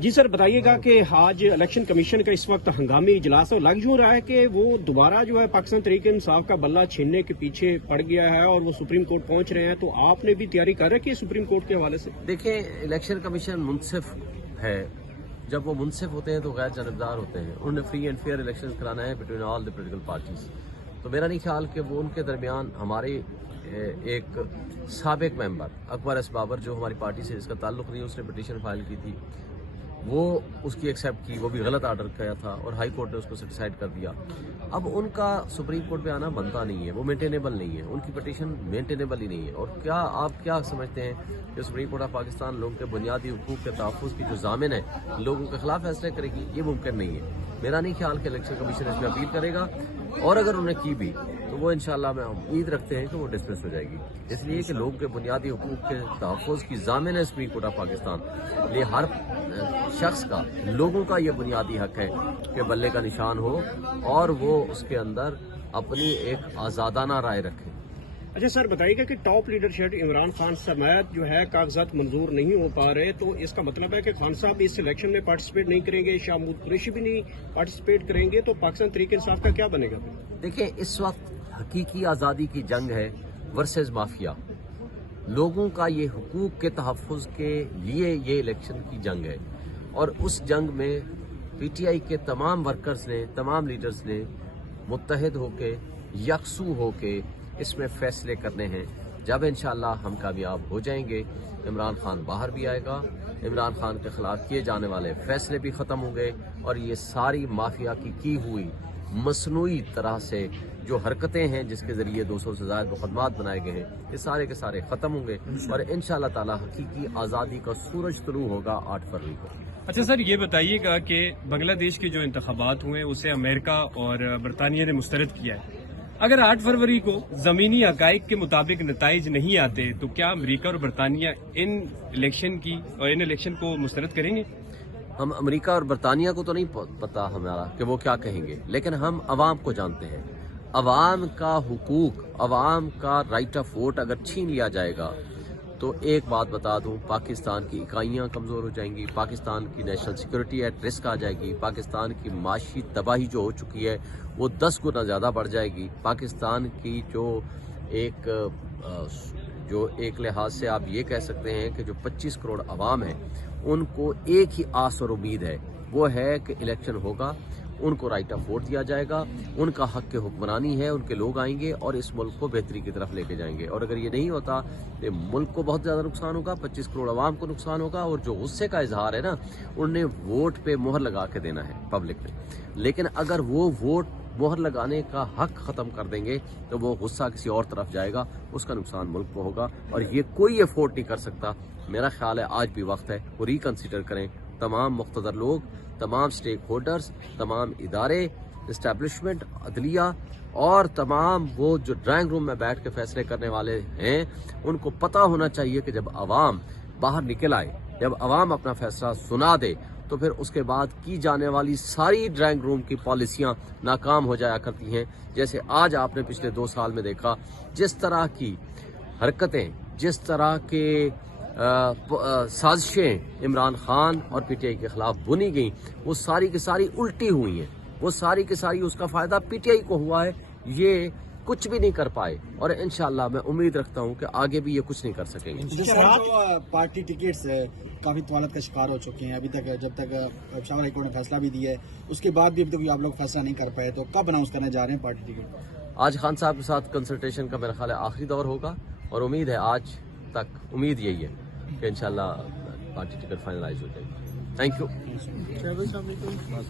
जी sir, बताइएगा कि आज इलेक्शन कमीशन का इस वक्त हंगामी इजलास है, लग यूं रहा है कि वो दोबारा जो है पाकिस्तान तहरीक इंसाफ का बल्ला छीनने के पीछे पड़ गया है और वो सुप्रीम कोर्ट पहुंच रहे हैं, तो आपने भी तैयारी कर रखी है सुप्रीम कोर्ट के हवाले से? देखिए, इलेक्शन कमीशन मुनसिफ है। जब वो मुनसिफ होते हैं तो गैर जानबदार होते हैं। उन्होंने फ्री एंड फेयर इलेक्शन कराना है between all the political parties. तो मेरा नहीं ख्याल कि वो उनके दरमियान हमारे एक साबिक मेंबर अकबर एस बाबर, जो हमारी पार्टी से जिसका ताल्लुक नहीं, उसने पिटीशन फाइल की थी, वो उसकी एक्सेप्ट की, वो भी गलत आर्डर किया था और हाई कोर्ट ने उसको सेटिसाइड कर दिया। अब उनका सुप्रीम कोर्ट में आना बनता नहीं है, वो मेंटेनेबल नहीं है, उनकी पिटीशन मेंटेनेबल ही नहीं है। और क्या आप क्या समझते हैं कि सुप्रीम कोर्ट ऑफ पाकिस्तान लोगों के बुनियादी हुकूक के तहफ़्फ़ुज़ की जो ज़ामिन है, लोगों के खिलाफ फैसले करेगी? ये मुमकिन नहीं है। मेरा नहीं ख्याल कि इलेक्शन कमीशन इसमें अपील करेगा, और अगर उन्हें की भी तो वो इंशाल्लाह में उम्मीद रखते हैं कि वो डिसमिस हो जाएगी, इसलिए कि लोगों के बुनियादी हुकूक के तहफ़्फ़ुज़ की ज़ामिन है सुप्रीम कोर्ट ऑफ पाकिस्तान। ये हर शख्स का, लोगों का ये बुनियादी हक है कि बल्ले का निशान हो और वो उसके अंदर अपनी एक आज़ादाना राय रखे। अच्छा सर, बताइएगा कि टॉप लीडरशिप इमरान खान समेत जो है कागजात मंजूर नहीं हो पा रहे, तो इसका मतलब है कि खान साहब इस इलेक्शन में पार्टिसिपेट नहीं करेंगे, शाह महमूद कुरैशी भी नहीं पार्टिसिपेट करेंगे, तो पाकिस्तान तहरीक इंसाफ का क्या बनेगा? देखिए, इस वक्त हकीकी आज़ादी की जंग है वर्सेस माफिया। लोगों का ये हुकूक के तहफ़्फ़ुज़ के लिए ये इलेक्शन की जंग है, और उस जंग में पीटीआई के तमाम वर्कर्स ने, तमाम लीडर्स ने मुत्तहिद होके, यकसू होके इसमें फैसले करने हैं। जब इंशाअल्लाह हम कामयाब हो जाएंगे, इमरान खान बाहर भी आएगा, इमरान खान के खिलाफ किए जाने वाले फैसले भी ख़त्म होंगे, और ये सारी माफिया की हुई मसनूई तरह से जो हरकतें हैं, जिसके ज़रिए 200 से ज़्यादा मुकदमात बनाए गए हैं, ये सारे के सारे ख़त्म होंगे और इंशाअल्लाह ताला हकीकी आज़ादी का सूरज तुलू होगा 8 फरवरी को। अच्छा सर, ये बताइएगा कि बांग्लादेश के जो इंतखाबात हुए उसे अमेरिका और बरतानिया ने मुस्तरद किया है। अगर 8 फरवरी को ज़मीनी हक़ाइक़ के मुताबिक नताइज नहीं आते, तो क्या अमेरिका और बरतानिया इन इलेक्शन को मुस्तरद करेंगे? हम अमेरिका और बरतानिया को तो नहीं पता हमारा कि वो क्या कहेंगे, लेकिन हम अवाम को जानते हैं। अवाम का हुकूक, अवाम का राइट ऑफ वोट अगर छीन लिया जाएगा, तो एक बात बता दूं, पाकिस्तान की इकाइयां कमज़ोर हो जाएंगी, पाकिस्तान की नेशनल सिक्योरिटी एट रिस्क आ जाएगी, पाकिस्तान की माशी तबाही जो हो चुकी है वो 10 गुना ज़्यादा बढ़ जाएगी। पाकिस्तान की जो एक लिहाज से आप ये कह सकते हैं कि जो 25 करोड़ अवाम है, उनको एक ही आस और उम्मीद है, वो है कि इलेक्शन होगा, उनको राइट ऑफ वोट दिया जाएगा, उनका हक के हुक्मरानी है, उनके लोग आएंगे और इस मुल्क को बेहतरी की तरफ लेके जाएंगे। और अगर ये नहीं होता तो मुल्क को बहुत ज़्यादा नुकसान होगा, 25 करोड़ अवाम को नुकसान होगा, और जो गुस्से का इजहार है ना, उन्हें वोट पे मोहर लगा के देना है पब्लिक ने। लेकिन अगर वो वोट मोहर लगाने का हक ख़त्म कर देंगे तो वो गुस्सा किसी और तरफ जाएगा, उसका नुकसान मुल्क को होगा, और ये कोई अफोर्ड नहीं कर सकता। मेरा ख्याल है आज भी वक्त है वो रिकन्सिडर करें, तमाम मुख्तदर लोग, तमाम स्टेक होल्डर्स, तमाम इदारे, इस्टेब्लिशमेंट, अदलिया और तमाम वो जो ड्राइंग रूम में बैठ के फैसले करने वाले हैं, उनको पता होना चाहिए कि जब अवाम बाहर निकल आए, जब अवाम अपना फैसला सुना दे, तो फिर उसके बाद की जाने वाली सारी ड्राइंग रूम की पॉलिसियां नाकाम हो जाया करती हैं। जैसे आज आपने पिछले 2 साल में देखा, जिस तरह की हरकतें, जिस तरह के साजिशें इमरान खान और पीटीआई के खिलाफ बुनी गई, वो सारी की सारी उल्टी हुई हैं, वो सारी की सारी उसका फ़ायदा पीटीआई को हुआ है। ये कुछ भी नहीं कर पाए, और इंशाअल्लाह मैं उम्मीद रखता हूं कि आगे भी ये कुछ नहीं कर सकेंगे। पार्टी टिकट्स काफी तवालत का शिकार हो चुके हैं अभी तक, जब तक शाह हाई कोर्ट ने फैसला भी दिया है, उसके बाद भी अभी तक आप लोग फैसला नहीं कर पाए, तो कब अनाउंस करने जा रहे हैं पार्टी टिकट? आज खान साहब के साथ कंसल्टेशन का मेरा ख्याल है आखिरी दौर होगा, और उम्मीद है आज तक उम्मीद यही है कि इंशाअल्लाह पार्टी टिकट फाइनलाइज हो जाएगी। Thank you.